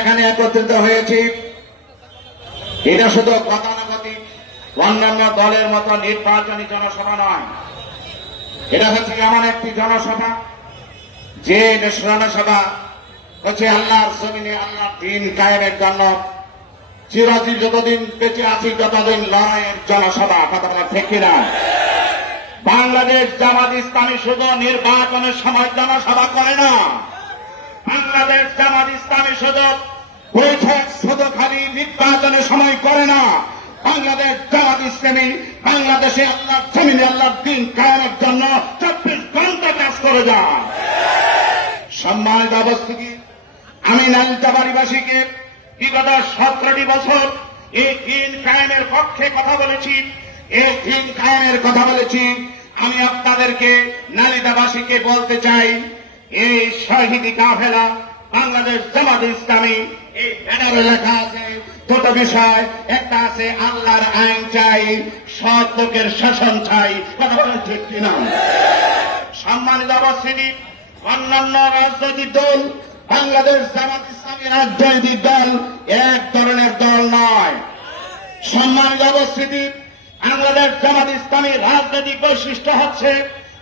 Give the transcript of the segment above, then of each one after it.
এখানে একত্রিত হয়েছি, এটা শুধু গতানুগতিক অন্যান্য দলের মতো নির্বাচনী জনসভা নয়। এটা হচ্ছে এমন একটি জনসভা যে জনসভা হচ্ছে আল্লাহর জমিনে আল্লাহর দ্বীন কায়েমের জন্য চিরদিন যতদিন বেঁচে আছি ততদিন লড়াইয়ের জনসভা। কথা বলা ঠিক কিনা? বাংলাদেশ জামাত ইসলামী শুধু নির্বাচনের সময় জনসভা করে না। বাংলাদেশ জামাত ইসলামী শুধু খালি নির্বাচনের সময় করে না। বাংলাদেশ জামাত ইসলামী বাংলাদেশে আল্লাহর জমিনে আল্লাহর দ্বীন কায়েমের জন্য 24 ঘন্টা কাজ করে যায়। সম্মানিত উপস্থিতি, আমি নালিতাবাড়িবাসীকে বিগত 17টি বছর এই দ্বীন কায়েমের পক্ষে কথা বলেছি, এই দ্বীন কায়েমের কথা বলেছি। আমি আপনাদেরকে নালিতাবাসীকে বলতে চাই, এই শহীদি কাফেলা বাংলাদেশ জামাত ইসলামী এই ব্যানারে লেখা আছে দুটো বিষয়। একটা আছে আল্লাহর আইন চাই, সৎ লোকের শাসন চাই। কথা বলেন ঠিক কিনা? সম্মানিত উপস্থিতি, অন্যান্য রাজনৈতিক দল বাংলাদেশ জামাত ইসলামী রাজনৈতিক দল এক ধরনের দল নয়। সম্মানিত উপস্থিতি, বাংলাদেশ জামাত ইসলামী রাজনৈতিক বৈশিষ্ট্য হচ্ছে,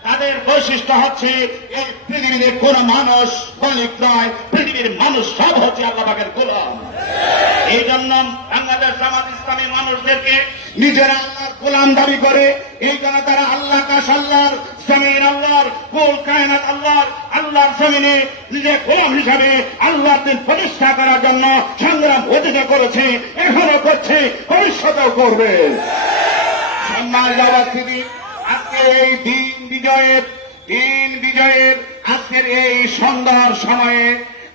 তাদের বৈশিষ্ট্য হচ্ছে এই পৃথিবীতে কোন মানুষ মালিক নয়, পৃথিবীর মানুষ সব হচ্ছে আল্লাহ পাকের গোলাম। এই জন্য বাংলাদেশ জামাত ইসলামী মানুষদেরকে নিজেরা আল্লাহর গোলাম দাবি করে। এই জন্য তারা আল্লাহ কাশ আল্লাহর, জমিন আল্লাহর, কুল কায়নাত আল্লাহর, আল্লাহর জমিনে নিজে গোলাম হিসাবে আল্লাহর দ্বীন প্রতিষ্ঠা করার জন্য সংগ্রাম অতীতে করেছে, এখনো করছে, ভবিষ্যতেও করবে। সম্মানিত উপস্থিতি, আজকের এই দিন বিজয়ের আজকের এই সুন্দর সময়ে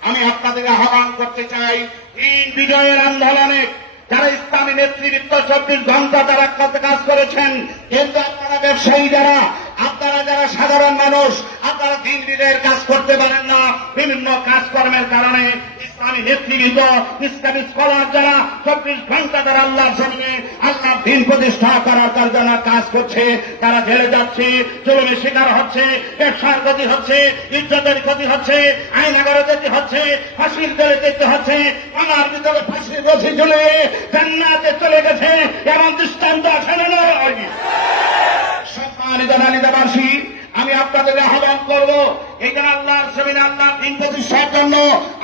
আমি আপনাদের আহ্বান করতে চাই, দিন বিজয়ের আন্দোলনে যারা ইসলামী নেতৃত্ব 24 ঘন্টা তারা কাজ করেছেন, কিন্তু আপনারা ব্যবসায়ী আপনারা যারা সাধারণ মানুষ, আপনারা দিন বিজয়ের কাজ করতে পারেন না। বিভিন্ন কাজকর্মের কারণে ইসলামী নেতৃবৃন্দ, ইসলামী স্কলার যারা 24 ঘন্টা তারা আল্লাহর জমিনে আল্লাহর দ্বীন প্রতিষ্ঠা করার জন্য কাজ করছে, তারা জেলে যাচ্ছে, জুলুমের শিকার হচ্ছে, ব্যবসার ক্ষতি হচ্ছে, ইজ্জতের ক্ষতি হচ্ছে, আইনাগারে যেতে হচ্ছে, ফাঁসির জেলে যেতে হচ্ছে। আমার ভিতরে ফাঁসির রশি ঝুলে জান্নাতে চলে গেছে, এমন দৃষ্টান্ত আছে না? সম্মানিত নালিতাবাসী, আমি আপনাদের আহ্বান করবো, এখানে আল্লাহর জমিনে আল্লাহর দ্বীন প্রতিষ্ঠার জন্য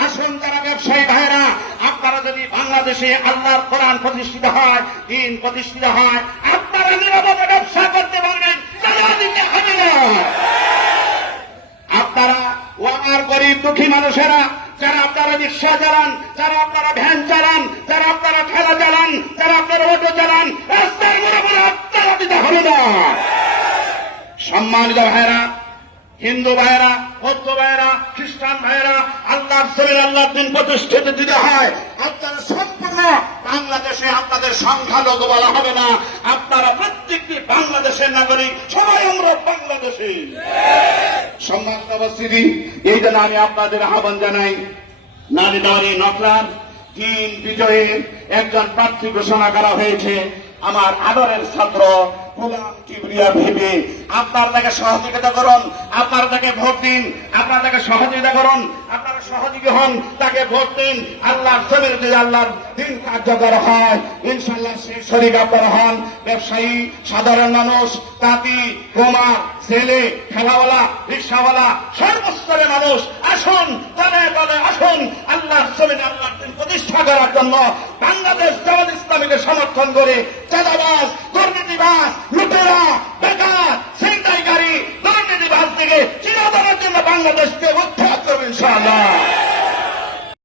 আসুন যারা ব্যবসায়ী ভাইরা, আপনারা যদি বাংলাদেশে আল্লাহর কোরআন প্রতিষ্ঠিত হয়, দ্বীন প্রতিষ্ঠিত হয়, আপনারা নিরাপদে ব্যবসা করতে পারবেন, টাকা দিতে হবে না। আপনারা ও আমার গরিব দুঃখী মানুষেরা যারা আপনারা রিক্সা চালান, যারা আপনারা ভ্যান চালান, যারা আপনারা ঠেলা চালান, যারা আপনারা অটো চালান, রাস্তার বরাবর টাকা দিতে হবে না। সম্মানিত ভাইরা, হিন্দু ভাইরা, বৌদ্ধ ভাইরা, খ্রিস্টান ভাইরা, আল্লাহর জমিনে আল্লাহর দ্বীন প্রতিষ্ঠিত দিতে হয়। আপনারা সম্পূর্ণ বাংলাদেশে আপনাদের সংখ্যালঘু বলা হবে না, আপনারা প্রত্যেকটি বাংলাদেশের নাগরিক, সবাই আমরা বাংলাদেশি। সম্মানিত উপস্থিতি, এই জন্য আমি আপনাদের আহ্বান জানাই, নালিতাবাড়ী নকলার দ্বীন বিজয়ে একজন প্রার্থী ঘোষণা করা হয়েছে, আমার আদরের ছাত্র গোলাম কিবরিয়া ভেবে। আপনারা তাকে সহযোগিতা করুন, আপনারা তাকে ভোট দিন, আপনারা তাকে সহযোগিতা করুন, আপনারা সহযোগী হন, তাকে ভোট দিন। আল্লাহর জমিনে যদি আল্লাহর দ্বীন কার্যকর হয়, ইনশাআল্লাহ সেই শরীক আপনারা হন। ব্যবসায়ী, সাধারণ মানুষ, তাঁতি, কুমার, ছেলে, ঠেলাওয়ালা, রিক্সাওয়ালা, সর্বস্তরের মানুষ আসুন, দলে দলে আসুন, আল্লাহর জমিনে আল্লাহর দ্বীন প্রতিষ্ঠা করার জন্য বাংলাদেশ জামাত ইসলামীকে সমর্থন করে চাঁদাবাজ, দুর্নীতিবাজ, লুটেরা, বেকার, ছিনতাইকারী, দুর্নীতিবাজ থেকে চিরতরের জন্য বাংলাদেশকে উদ্ধার করবে ইনশাআল্লাহ।